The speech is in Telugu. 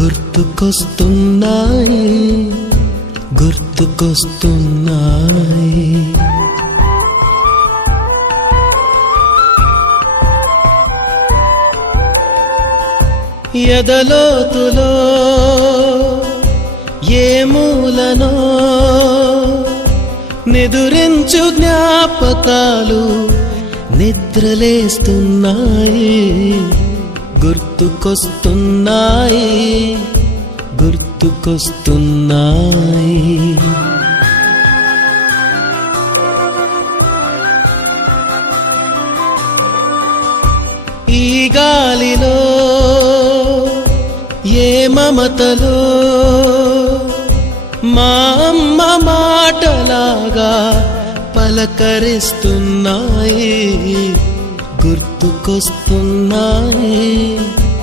గుర్తుకొస్తున్నాయి గుర్తుకొస్తున్నాయి. ఎదలోతులో ఏ మూలనో నిదురించు జ్ఞాపకాలు నిద్రలేస్తున్నాయి. గుర్తుకొస్తున్నాయి గుర్తుకొస్తున్నాయి. ఈ గాలిలో ఏ మమతలో మా అమ్మ మాటలాగా పలకరిస్తున్నాయి. గుర్తుకొస్తున్నాయి